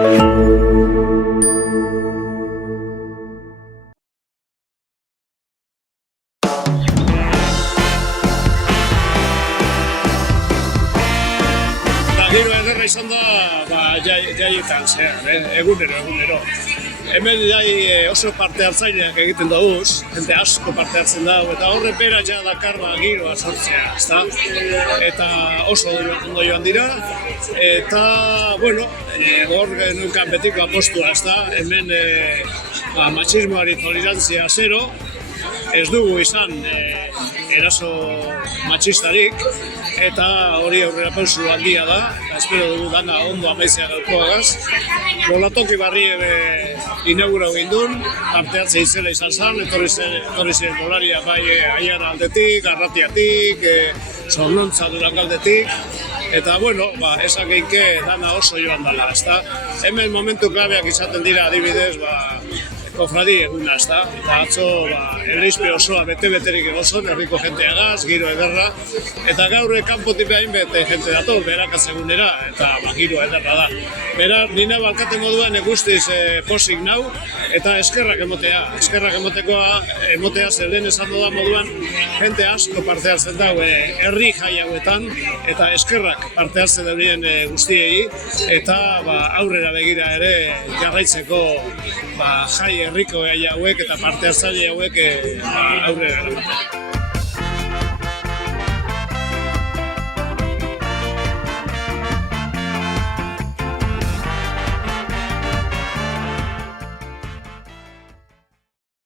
Giro ederra izan da jaietan zehar, egunero. Hemen oso parte hartzaileak egiten dauz, jende asko parte hartzen dago, eta horre bera ja dakar giroa sortzea, ezta? Eta oso ondo joan dira, eta, bueno, hor nukan betiko apostua, ezta? Hemen matxismoari tolerantzia zero, ez dugu izan eraso matxistarik, eta hori aurrera pausu handia da, eta espero dugu dana ondo amaitzea gaurkoagaz. Bolatoki barri inaugurau gindun, parte hartze izela izan zen, etorri zen dolaria bai aiara aldetik, arratiatik, zornontza durangaldetik, eta bueno, esak eike dana oso joan dela, ezta? Hemen momentu klabeak izaten dira adibidez, kofradi eguna, ezta? Eta atzo Ereizpe osoa bete-beterik egozon, herriko jenteagaz, giro ederra, eta gaur kanpotik behin bete jente dator, berakaz egunera, eta giro ederra da. Beraz, nina balkate moduan guztiz posik nau, eta eskerrak emotea. Eskerrak emotea zer lehen esan doda moduan, jente asko parte hartzen dago herri jai hauetan, eta eskerrak parte hartzen daurien guztiei, eta aurrera begira ere jarraitzeko jai herriko gai hauek eta parte hartzaile hauek aurrera eramaten.